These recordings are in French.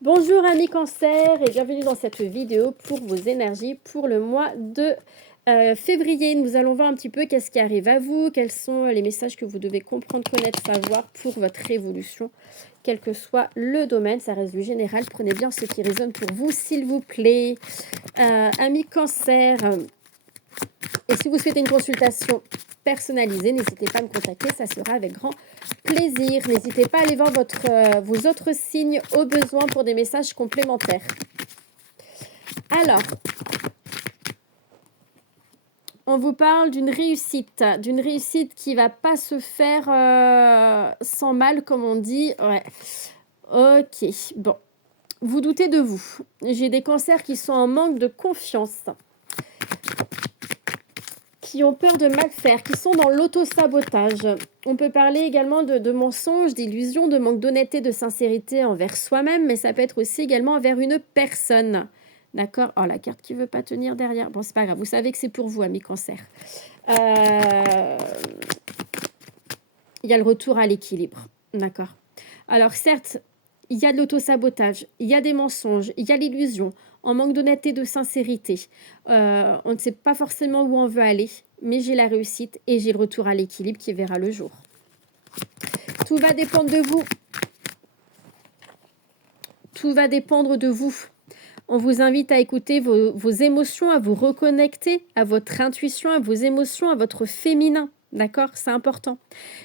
Bonjour amis cancer et bienvenue dans cette vidéo pour vos énergies pour le mois de février. Nous allons voir un petit peu qu'est-ce qui arrive à vous, quels sont les messages que vous devez comprendre, connaître, savoir pour votre évolution, quel que soit le domaine. Ça reste du général, prenez bien ce qui résonne pour vous s'il vous plaît. Amis cancer, et si vous souhaitez une consultation personnalisée, n'hésitez pas à me contacter, ça sera avec grand plaisir. N'hésitez pas à aller voir vos autres signes au besoin pour des messages complémentaires. Alors, on vous parle d'une réussite qui va pas se faire sans mal, comme on dit. Ouais. Ok, bon. Vous doutez de vous. J'ai des cancers qui sont en manque de confiance, qui ont peur de mal faire, qui sont dans l'auto-sabotage. On peut parler également de mensonges, d'illusions, de manque d'honnêteté, de sincérité envers soi-même, mais ça peut être aussi également envers une personne. D'accord? Oh, la carte qui veut pas tenir derrière. Bon, c'est pas grave, vous savez que c'est pour vous, amis cancer. Il y a le retour à l'équilibre. D'accord? Alors, certes, il y a de l'auto-sabotage, il y a des mensonges, il y a l'illusion, en manque d'honnêteté, de sincérité. On ne sait pas forcément où on veut aller, mais j'ai la réussite et j'ai le retour à l'équilibre qui verra le jour. Tout va dépendre de vous. Tout va dépendre de vous. On vous invite à écouter vos émotions, à vous reconnecter à votre intuition, à vos émotions, à votre féminin. D'accord? C'est important.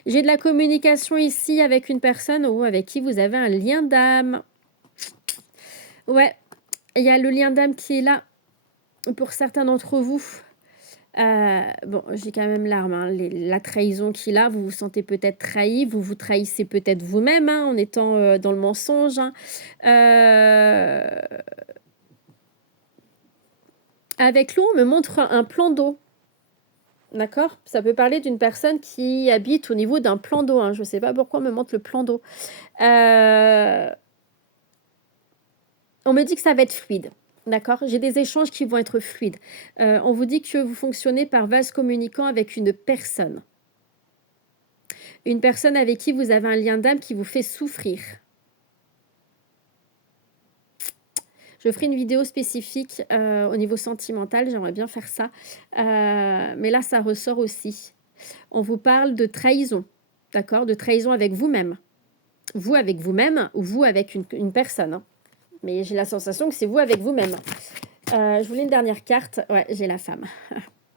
J'ai de la communication ici avec une personne avec qui vous avez un lien d'âme. Ouais, il y a le lien d'âme qui est là pour certains d'entre vous. Bon, j'ai quand même l'arme, hein, la trahison qu'il a, vous vous sentez peut-être trahi, vous vous trahissez peut-être vous-même hein, en étant dans le mensonge. Hein. Avec l'eau, on me montre un plan d'eau. D'accord? Ça peut parler d'une personne qui habite au niveau d'un plan d'eau. Hein. Je ne sais pas pourquoi on me montre le plan d'eau. On me dit que ça va être fluide. D'accord? J'ai des échanges qui vont être fluides. On vous dit que vous fonctionnez par vase communicant avec une personne. Une personne avec qui vous avez un lien d'âme qui vous fait souffrir. Je ferai une vidéo spécifique au niveau sentimental, j'aimerais bien faire ça. Mais là, ça ressort aussi. On vous parle de trahison, d'accord? De trahison avec vous-même. Vous avec vous-même ou vous avec une personne. Hein. Mais j'ai la sensation que c'est vous avec vous-même. Je voulais une dernière carte. Ouais, j'ai la femme.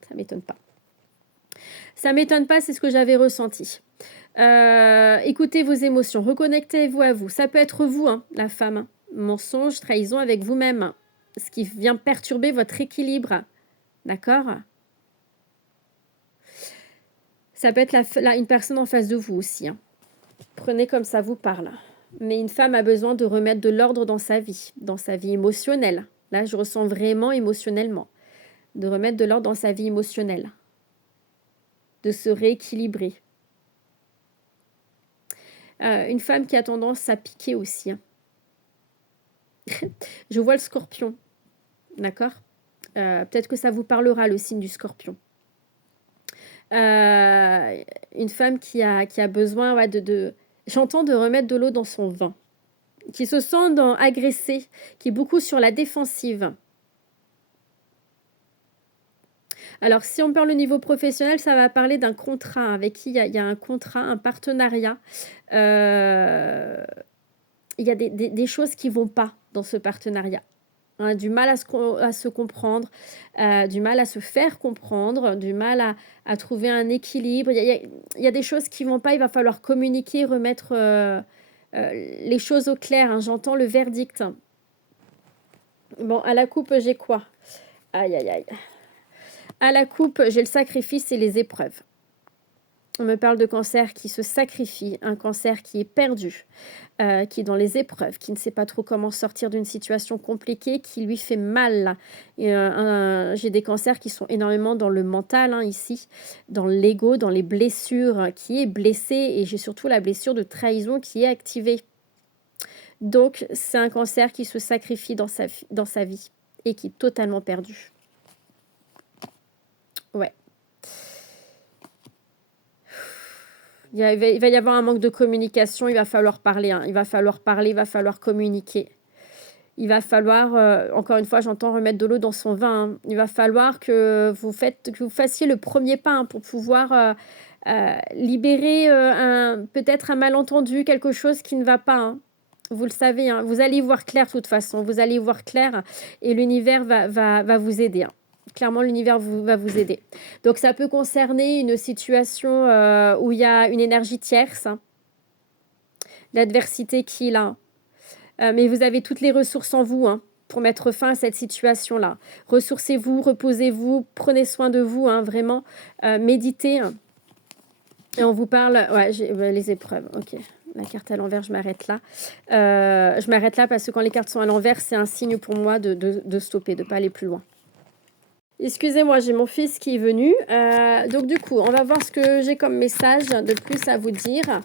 Ça m'étonne pas. Ça m'étonne pas, c'est ce que j'avais ressenti. Écoutez vos émotions, reconnectez-vous à vous. Ça peut être vous, hein, la femme. Mensonge, trahison avec vous-même. Ce qui vient perturber votre équilibre. D'accord? Ça peut être une personne en face de vous aussi. Hein. Prenez comme ça vous parle. Mais une femme a besoin de remettre de l'ordre dans sa vie émotionnelle. Là, je ressens vraiment émotionnellement. De remettre de l'ordre dans sa vie émotionnelle. De se rééquilibrer. Une femme qui a tendance à piquer aussi. Hein. Je vois le scorpion. D'accord? Peut-être que ça vous parlera, le signe du scorpion. Une femme qui a besoin j'entends de remettre de l'eau dans son vin. Qui se sent agressée, qui est beaucoup sur la défensive. Alors, si on parle au niveau professionnel, ça va parler d'un contrat avec qui il y a un contrat, un partenariat. Il y a des choses qui ne vont pas dans ce partenariat. Hein, du mal à se comprendre, du mal à se faire comprendre, du mal à trouver un équilibre. Il y a des choses qui ne vont pas, il va falloir communiquer, remettre les choses au clair. Hein, j'entends le verdict. Bon, à la coupe, j'ai quoi? Aïe, aïe, aïe. À la coupe, j'ai le sacrifice et les épreuves. On me parle de cancer qui se sacrifie, un cancer qui est perdu, qui est dans les épreuves, qui ne sait pas trop comment sortir d'une situation compliquée, qui lui fait mal. J'ai des cancers qui sont énormément dans le mental, hein, ici, dans l'ego, dans les blessures, qui est blessé, et j'ai surtout la blessure de trahison qui est activée. Donc, c'est un cancer qui se sacrifie dans sa vie et qui est totalement perdu. Ouais. Il va y avoir un manque de communication, il va falloir parler, hein. Il va falloir parler, il va falloir communiquer. Il va falloir, encore une fois, j'entends remettre de l'eau dans son vin, hein. Il va falloir que vous fassiez le premier pas, hein, pour pouvoir, libérer, peut-être un malentendu, quelque chose qui ne va pas, hein. Vous le savez, hein, vous allez y voir clair de toute façon, vous allez y voir clair et l'univers va vous aider, hein. Clairement, l'univers va vous aider. Donc ça peut concerner une situation, où il y a une énergie tierce, hein, l'adversité qui est là. Mais vous avez toutes les ressources en vous, hein, pour mettre fin à cette situation-là. Ressourcez-vous, reposez-vous, prenez soin de vous, hein, vraiment, méditez, hein. Et on vous parle ouais, les épreuves, OK. La carte à l'envers, je m'arrête là. Je m'arrête là parce que quand les cartes sont à l'envers, c'est un signe pour moi de stopper, de pas aller plus loin. Excusez-moi, j'ai mon fils qui est venu. Donc du coup, on va voir ce que j'ai comme message de plus à vous dire.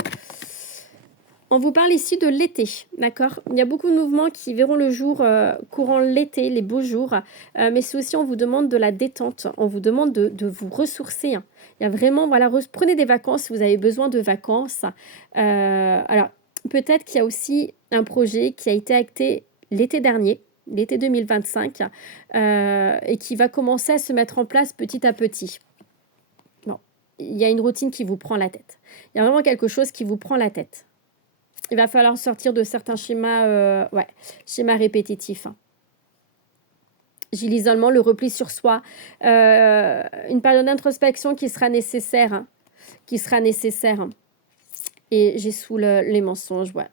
On vous parle ici de l'été, d'accord? Il y a beaucoup de mouvements qui verront le jour courant l'été, les beaux jours, mais c'est aussi on vous demande de la détente, on vous demande de vous ressourcer, hein. Il y a vraiment, voilà, prenez des vacances si vous avez besoin de vacances. Alors, peut-être qu'il y a aussi un projet qui a été acté l'été dernier, l'été 2025, et qui va commencer à se mettre en place petit à petit. Bon, il y a une routine qui vous prend la tête. Il y a vraiment quelque chose qui vous prend la tête. Il va falloir sortir de certains schémas, schémas répétitifs, hein. J'ai l'isolement, le repli sur soi, une période d'introspection qui sera nécessaire, hein, qui sera nécessaire. Et j'ai sous les mensonges, ouais,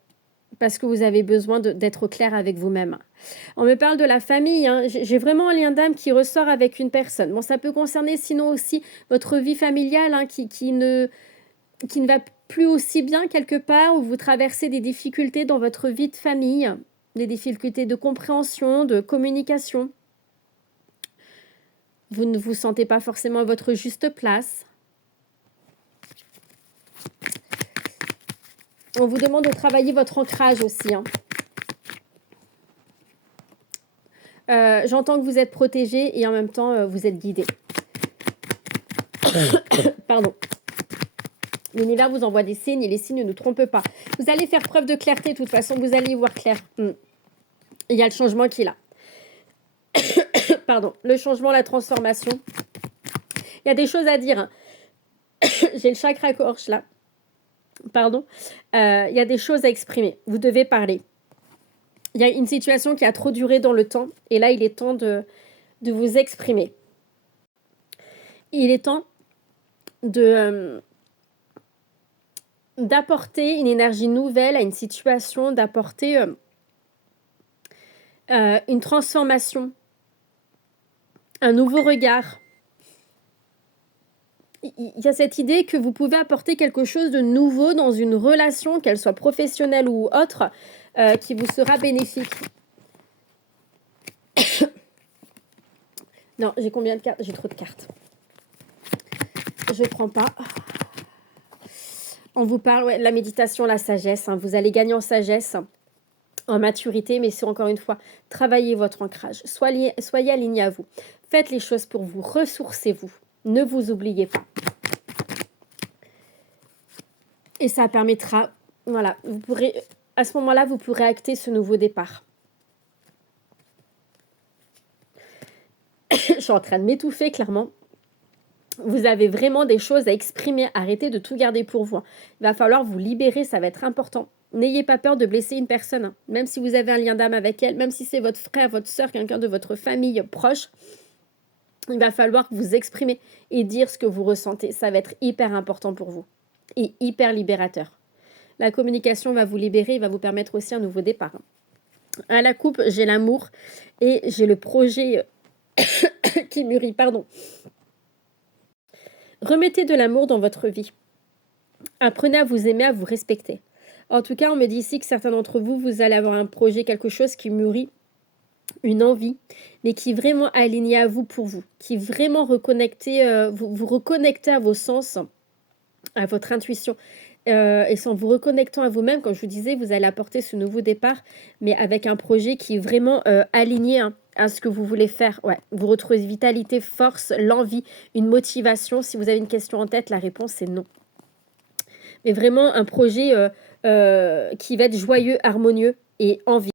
parce que vous avez besoin d'être au clair avec vous-même. On me parle de la famille, hein. J'ai vraiment un lien d'âme qui ressort avec une personne. Bon, ça peut concerner sinon aussi votre vie familiale, hein, qui ne va plus aussi bien quelque part, où vous traversez des difficultés dans votre vie de famille, des difficultés de compréhension, de communication. Vous ne vous sentez pas forcément à votre juste place. On vous demande de travailler votre ancrage aussi, hein. J'entends que vous êtes protégé et en même temps, vous êtes guidé. Pardon. L'univers vous envoie des signes et les signes ne nous trompent pas. Vous allez faire preuve de clarté, de toute façon, vous allez y voir clair. Il y a le changement qui est là. Pardon, le changement, la transformation. Il y a des choses à dire, hein. J'ai le chakra gorge là. Pardon. Il y a des choses à exprimer. Vous devez parler. Il y a une situation qui a trop duré dans le temps et là, il est temps de vous exprimer. Il est temps d'apporter une énergie nouvelle à une situation, d'apporter une transformation, un nouveau regard. Il y a cette idée que vous pouvez apporter quelque chose de nouveau dans une relation, qu'elle soit professionnelle ou autre, qui vous sera bénéfique. Non, j'ai combien de cartes? J'ai trop de cartes. Je ne prends pas. On vous parle de la méditation, la sagesse, hein. Vous allez gagner en sagesse, en maturité, mais c'est encore une fois, travaillez votre ancrage. Soyez aligné à vous. Faites les choses pour vous. Ressourcez-vous. Ne vous oubliez pas. Et ça permettra, voilà, vous pourrez, à ce moment-là, vous pourrez acter ce nouveau départ. Je suis en train de m'étouffer, clairement. Vous avez vraiment des choses à exprimer. Arrêtez de tout garder pour vous. Il va falloir vous libérer, ça va être important. N'ayez pas peur de blesser une personne, hein. Même si vous avez un lien d'âme avec elle, même si c'est votre frère, votre soeur, quelqu'un de votre famille proche, il va falloir vous exprimer et dire ce que vous ressentez. Ça va être hyper important pour vous et hyper libérateur. La communication va vous libérer, il va vous permettre aussi un nouveau départ. À la coupe, j'ai l'amour et j'ai le projet qui mûrit, pardon. Remettez de l'amour dans votre vie. Apprenez à vous aimer, à vous respecter. En tout cas, on me dit ici que certains d'entre vous, vous allez avoir un projet, quelque chose qui mûrit, une envie, mais qui est vraiment aligné à vous pour vous, qui est vraiment reconnecté, vous reconnectez à vos sens, à votre intuition. Et en vous reconnectant à vous-même, comme je vous disais, vous allez apporter ce nouveau départ, mais avec un projet qui est vraiment aligné, hein, à ce que vous voulez faire. Ouais, vous retrouvez vitalité, force, l'envie, une motivation. Si vous avez une question en tête, la réponse c'est non. Mais vraiment un projet qui va être joyeux, harmonieux et envie.